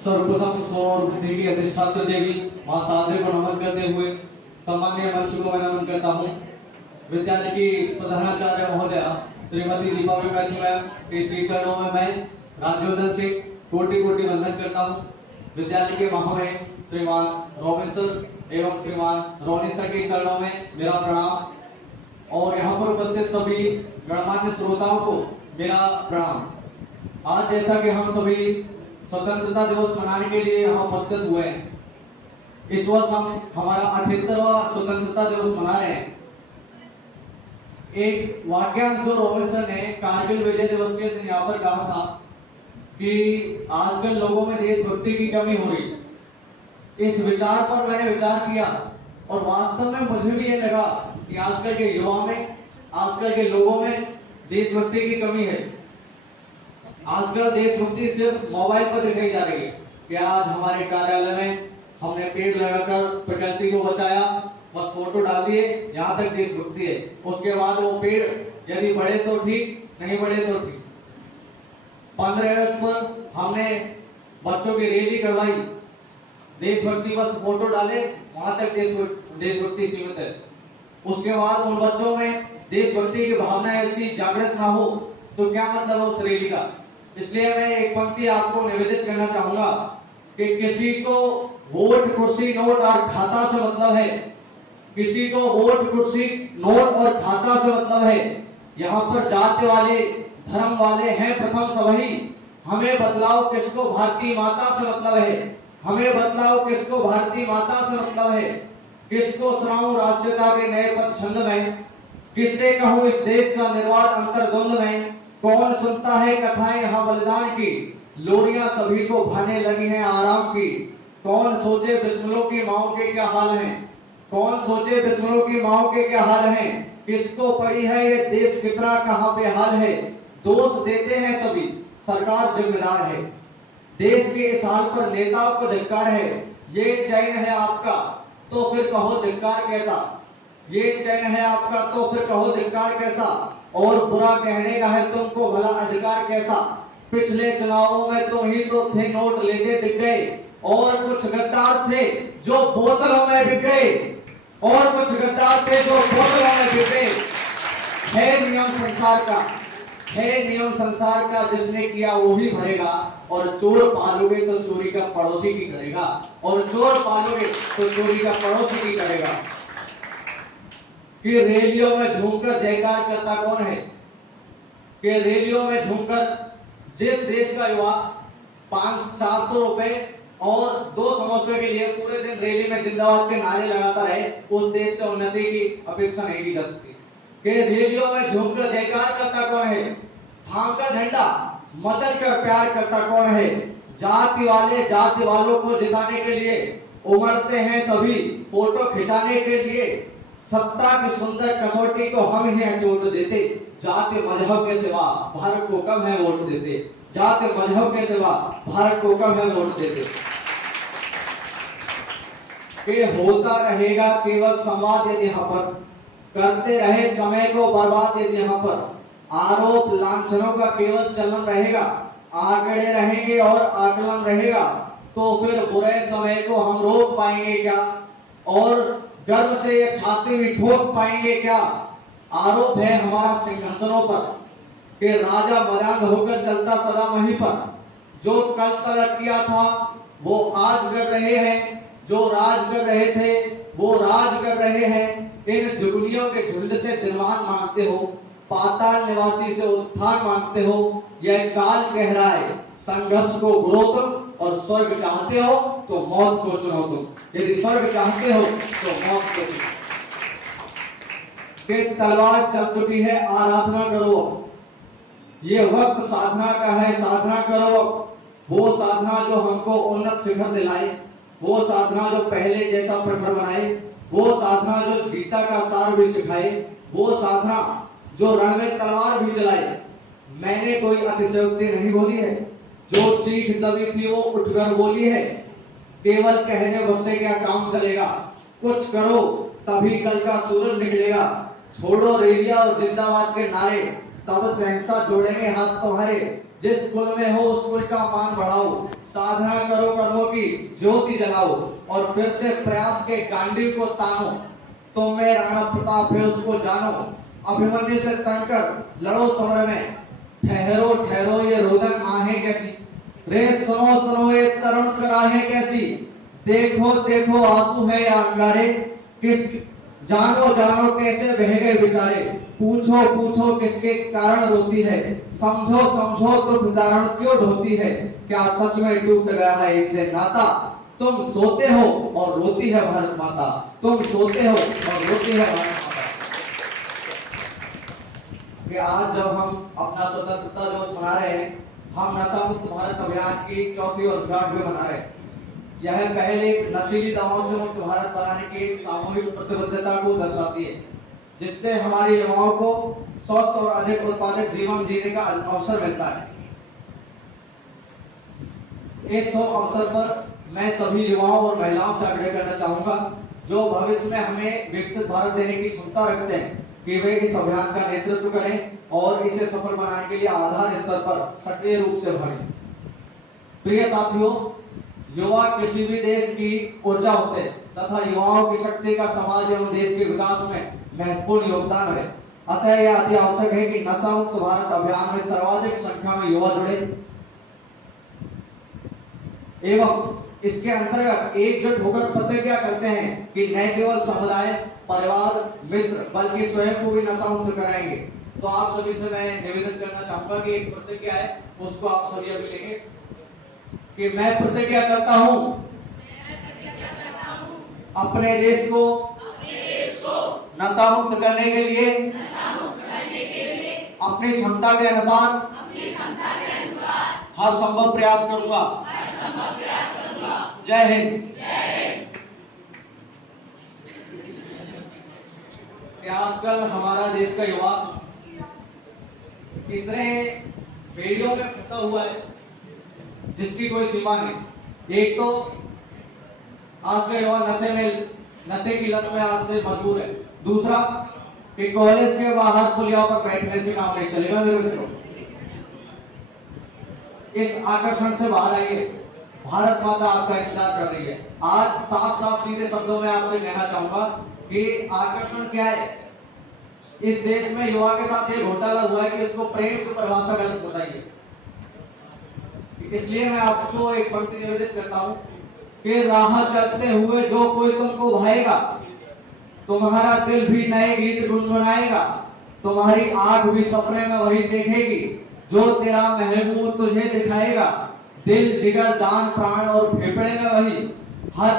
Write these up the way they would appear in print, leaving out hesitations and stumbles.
सर्वप्रथम सौर बुद्धि की अधिष्ठात्री देवी मां साधे को नमन करते हुए सम्माननीय मंच को मैं नमन करता हूँ। विद्यालय की प्रधानाचार्य महोदया श्रीमती दीपा विकास मैम के श्री चरणों में मैं राज्योदन से कोटि कोटि वंदन करता हूँ। विद्यालय के महामहिम श्रीमान रॉबिन सर एवं श्रीमान रोनी सर के चरणों में मेरा प्रणाम और यहाँ पर उपस्थित सभी गणमान्य श्रोताओं को मेरा प्रणाम। आज जैसा कि हम सभी स्वतंत्रता दिवस मनाने के लिए यहाँ उपस्थित हुए हैं, इस वर्ष हम हमारा 78वां स्वतंत्रता दिवस मना रहे हैं। एक वाक्यांश रॉबिन्सन ने कारगिल विजय दिवस के दिन यहाँ पर कहा था कि आजकल लोगों में देशभक्ति की कमी हो रही। इस विचार पर मैंने विचार किया और वास्तव में मुझे भी ये लगा कि आजकल के युवा में, आजकल के लोगों में देशभक्ति की कमी है। आजकल देशभक्ति सिर्फ मोबाइल पर दिखाई जा रही है कि आज हमारे कार्यालय में हमने पेड़ लगाकर प्रकृति को बचाया, बस फोटो डाल दिए, यहाँ तक देशभक्ति है। उसके बाद वो पेड़ यदि बढ़े तो ठीक, नहीं बढ़े तो ठीक। 15 अगस्त पर हमने बच्चों की रैली करवाई, देशभक्ति बस फोटो डाले, वहां तक देशभक्ति सीमित है। उसके बाद उन बच्चों में देशभक्ति की भावना यदि जागृत ना हो तो क्या मतलब उस रैली का। इसलिए मैं एक पंक्ति आपको निवेदित करना चाहूंगा कि किसी को वोट कुर्सी नोट और खाता से मतलब है, किसी को वोट कुर्सी नोट और खाता से मतलब है। यहाँ पर जाति वाले, धर्म वाले हैं प्रथम सभी। हमें बदलाव किसको, भारतीय माता से मतलब है। हमें बदलाव किसको, भारतीय माता से मतलब है। किसको सुनाऊं राष्ट्रीयता के नए पद छंद में, किससे कहूं इस देश का निर्वाण अंतर्द्वंद में। कौन सुनता है कथाएं यहाँ बलिदान की, लोरियां सभी को भाने लगी हैं आराम की। कौन सोचे बिस्मिलों की माओ के क्या हाल हैं, कौन सोचे बिस्मिलों की माओ के क्या हाल हैं। किसको पड़ी है ये देश कितना कहाँ पे हाल है। दोष देते हैं सभी, सरकार जिम्मेदार है। देश के इस हाल पर नेताओं को धिक्कार है। ये चयन है आपका तो फिर कहो धिक्कार कैसा, ये चयन है आपका तो फिर कहो धिक्कार कैसा। और बुरा कहने का है तुमको भला अधिकार कैसा। पिछले चुनावों में तुम ही तो थे नोट लेते दिख गए, और कुछ गद्दार थे जो बोतलों में बिक गए, और कुछ गद्दार थे जो बोतलों में बिक गए। है नियम संसार का, है नियम संसार का, जिसने किया वो भी भरेगा। और चोर पालोगे तो चोरी का पड़ोसी की करेगा, और चोर पालोगे तो चोरी का पड़ोसी की करेगा। कि रैलियों में झूमकर जयकार करता कौन है, कि रैलियों में झूमकर जिस देश का युवा 500-400 रुपए और 2 समोसे के लिए पूरे दिन रैली में जिंदाबाद के नारे लगाता रहे, उस देश से उन्नति की अपेक्षा नहीं की जा सकती। कि रैलियों में झूमकर जयकार करता कौन है, थाम का झंडा मचल कर प्यार करता कौन है। जाति वाले जाति वालों को जिताने के लिए उमड़ते हैं सभी, फोटो खिंचाने के लिए सत्ता की सुंदर कसौटी को हम ही अचोट देते। जाति मजहब के सिवा भारत को कम है वोट देते, जाति मजहब के सिवा भारत को कम है वोट देते। कि होता रहेगा केवल संवाद यदि यहाँ पर, करते रहे समय को बर्बाद यदि यहाँ पर। आरोप लांछनों का केवल चलन रहेगा, आंकड़े रहेंगे और आकलन रहेगा, तो फिर बुरे समय को हम रोक पाएंगे क्या, और गर्व से ये छाती भी ठोक पाएंगे क्या। आरोप है हमारा सिंहासनों पर कि राजा मर्याद होकर चलता सदा वहीं पर। जो कल तलक किया था वो आज कर रहे हैं, जो राज कर रहे थे वो राज कर रहे हैं। इन जुगलियों के झुंड से निर्माण मांगते हो, पाताल निवासी से उत्थान मांगते हो। यह काल कह रहा है संघर्ष को गुरो तुम, और स्वर्ग चाहते हो तो मौत को चुनो तुम। यदि स्वर्ग चाहते हो तो मौत को चुनो। कि तलवार चल चुकी है आराधना करो, ये वक्त साधना का है साधना करो। वो साधना जो हमको उन्नत शिखर दिलाए, वो साधना जो पहले जैसा प्रखर बनाए, वो साधना जो गीता का सार भी सिखाए, वो साधना जो रण में तलवार भी चलाए। मैंने कोई अतिशयोक्ति नहीं बोली है, जो चीख दबी थी वो उठकर बोली है। केवल कहने बसे क्या काम चलेगा, कुछ करो तभी कल का सूरज निकलेगा। छोड़ो रैलियां और जिंदाबाद के नारे, तब सहसा जोड़ेंगे हाथ तुम्हारे। जिस कुल में हो उस कुल का मान बढ़ाओ, साधना करो की ज्योति जलाओ और फिर से प्रयास के गांडीव को तानो। तुम में राणा प्रताप है उसको जानो, अभिमन्यु से तनकर लड़ो समर में। ठहरो ठहरो ये रोदन आहें कैसी, रे सुनो सुनो ये तरुण कराहें कैसी। देखो देखो आंसू है या अंगारे, किस जानो जानो कैसे बह गए बेचारे। पूछो पूछो किसके कारण रोती है, समझो समझो दुख दारुण क्यों ढोती है। क्या सच में टूट गया है इससे नाता, तुम सोते हो और रोती है भारत माता। तुम सोते हो और रोती है भारत माता। कि आज जब हम अपना स्वतंत्रता दिवस मना रहे हैं, हम नशा मुक्त भारत अभियान की चौथी वर्षगांठ भी मना रहे हैं। यह पहले नशीली दवाओं से मुक्त भारत बनाने की एक सामूहिक प्रतिबद्धता को दर्शाती है, जिससे हमारे युवाओं को स्वस्थ और अधिक उत्पादक जीवन जीने का अवसर मिलता है। इस शुभ अवसर पर मैं सभी युवाओं और महिलाओं से आग्रह करना चाहूंगा, जो भविष्य में हमें विकसित भारत देने की क्षमता रखते हैं, कि वे इस अभियान का नेतृत्व करें और इसे सफल बनाने के लिए आधार स्तर पर सक्रिय रूप से भागें। प्रिय साथियों, युवा किसी भी देश की ऊर्जा होते हैं तथा युवाओं की शक्ति का समाज एवं देश के विकास में महत्वपूर्ण योगदान है। अतः यह अति आवश्यक है कि नशा मुक्त भारत अभियान में सर्वाधिक संख्या में युवा जुड़े एवं इसके अंतर्गत एकजुट होकर प्रतिज्ञा करते हैं कि न केवल समुदाय, परिवार, मित्र बल्कि स्वयं को भी नशा मुक्त कराएंगे। तो आप सभी से मैं निवेदन करना चाहूंगा कि एक प्रतिज्ञा है, उसको आप सभी अभी लेंगे कि मैं प्रतिज्ञा करता हूं अपने देश को नशा मुक्त करने के लिए अपनी क्षमता के अनुसार हर संभव प्रयास करूंगा। जय हिंद। आजकल हमारा देश का युवा इतने बेड़ियों में फंसा हुआ है जिसकी कोई सीमा नहीं। एक तो आज का युवा नशे की लत में आज से मजबूर है। दूसरा कि कॉलेज के बाहर पुलिया पर बैठने से काम नहीं चलेगा। मेरे मित्रों, इस आकर्षण से बाहर आइए, भारत माता आपका इंतजार कर रही है। आज साफ साफ सीधे शब्दों में आपसे कहना चाहूंगा कि आकर्षण क्या है। इस देश में युवा के साथ ये घोटाला हुआ है कि इसको प्रेम की परिभाषा गलत बताइए। इसलिए मैं आपको एक पंक्ति निवेदित करता हूं कि राह चलते हुए जो कोई तुमको भाएगा, तुम्हारा दिल भी नए गीत गुनगुनाएगा। तुम्हारी आंख भी सपने में वही देखेगी जो तेरा महबूब तुझे दिखाएगा। दिल जिगर जान प्राण और फेफड़े में वही, हर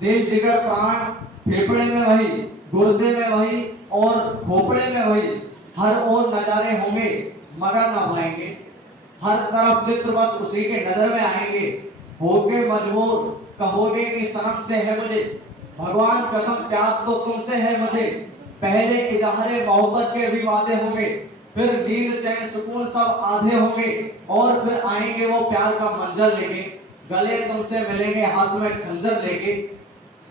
दिल जिगर प्राण फेफड़े में वही, गुर्दे में वही और खोपड़े में वही। हर ओर नजारे होंगे मगर न भाएंगे, हर तरफ चित्र बस उसी के नजर में आएंगे। होके मजबूर कहोगे कि सनम से है मुझे, भगवान कसम प्यार तो तुमसे है मुझे। पहले इजहारे मोहब्बत के भी वादे होंगे, फिर नींद चैन सुकून सब आधे होंगे और फिर आएंगे वो प्यार का मंजर लेके। गले तुमसे मिलेंगे हाथ में खंजर लेके।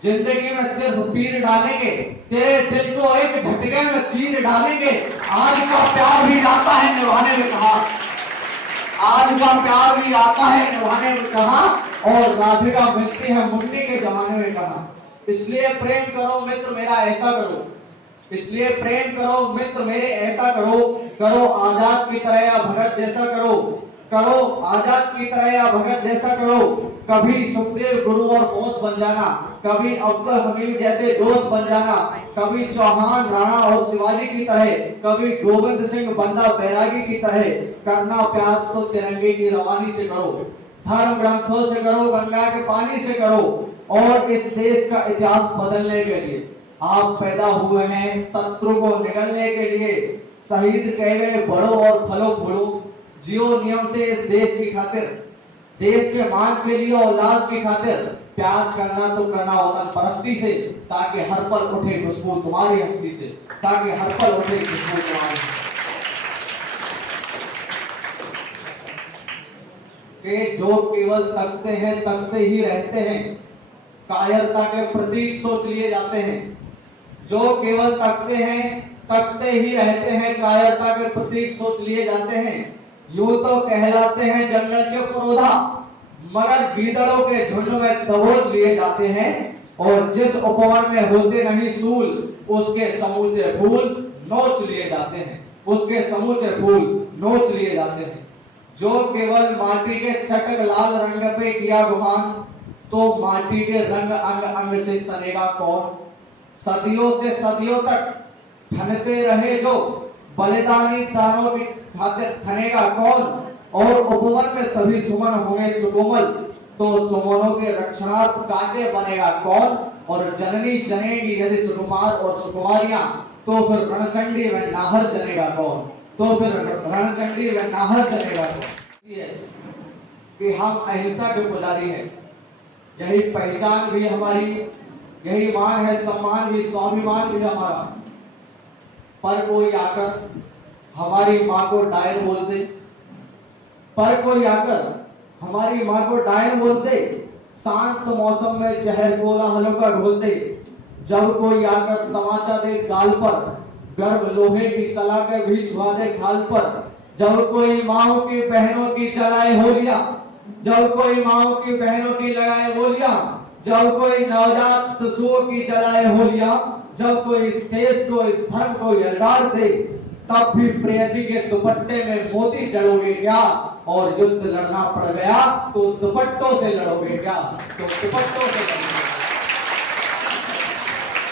जिंदगी में सिर्फ पीर डालेंगे, तेरे दिल को एक झटके में चीर डालेंगे। आज का प्यार भी आता है निभाने में कहा, आज का प्यार भी आता है निभाने में कहा, और राधिका मिलती है मुन्नी के जमाने में कहा। इसलिए प्रेम करो मित्र मेरा ऐसा करो, इसलिए प्रेम करो मित्र मेरे ऐसा करो। करो आजाद की तरह या भगत जैसा करो, करो आजाद की तरह या भगत जैसा करो। कभी सुखदेव गुरु और बोस बन जाना, कभी अब्दुल हमीद जैसे दोस्त बन जाना। कभी चौहान राणा और शिवाजी की तरह, कभी गोविंद सिंह बंदा बैरागी की तरह। करना प्यार तो तिरंगे की रवानी से करो, धर्म ग्रंथों से करो, गंगा के पानी से करो। और इस देश का इतिहास बदलने के लिए आप पैदा हुए हैं, शत्रु को निगलने के लिए। शहीद कहे गए बढ़ो और फलो फूलो, जियो नियम से इस देश की खातिर, देश के मान के लिए औलाद की खातिर। प्यार करना तो करना वतन परस्ती से, ताकि हर पल उठे खुशबू तुम्हारी हस्ती से, ताकि हर पल उठे खुशबू तुम्हारी। के जो केवल तकते हैं तकते ही रहते हैं, कायरता के प्रतीक सोच लिए जाते हैं। जो केवल तकते हैं तकते ही रहते हैं, कायरता के प्रतीक सोच लिए जाते हैं। यूं तो कहलाते हैं जंगल के पुरोधा, मगर गीदड़ों के झुंड में दबोच लिए जाते हैं, और जिस उपवन में होते नहीं सूल, उसके समूचे फूल नोच लिए जाते हैं, उसके समूचे फूल नोच लिए जाते हैं। जो केवल माटी के चटक लाल रंग पे किया गुमान, तो माटी के रंग अंग अंग से सनेगा कौन। सदियों से सदियों तक ठनते रहे जो बलिदानी तारों की खातिर ठनेगा कौन। और उपवन में सभी सुमन होंगे सुकोमल, तो सुमनों के रक्षणार्थ कांटे बनेगा कौन। और जननी जनेगी यदि सुकुमार और सुकुमारियां, तो फिर रणचंडी में नाहर जनेगा कौन, तो फिर रणचंडी में नाहर जनेगा कौन। ये कि हम अहिंसा के पुजारी हैं, यही पहचान भी हमारी, यही मान है, सम्मान भी, स्वाभिमान भी हमारा। पर कोई आकर हमारी माँ को डायन बोल दे, पर कोई आकर हमारी माँ को डायन बोल दे, शांत मौसम में जहर कोलाहलों का घोल दे। जब कोई आकर तमाचा दे गाल पर, गर्भ लोहे की सलाखें भी छुआ दे खाल पर। जब कोई माओ की बहनों की जलाए होलियां, जब कोई माओ की बहनों की लगाए होलियां, जब कोई नवजात शिशुओं की जलाए होलियां, जब कोई इस देश को, इस धर्म को यलगार दे, तब भी प्रेयसी के दुपट्टे में मोती जड़ोगे क्या। और युद्ध लड़ना पड़ गया तो दुपट्टों से लड़ोगे क्या, तो दुपट्टों से लड़ोगे।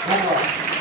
धन्यवाद।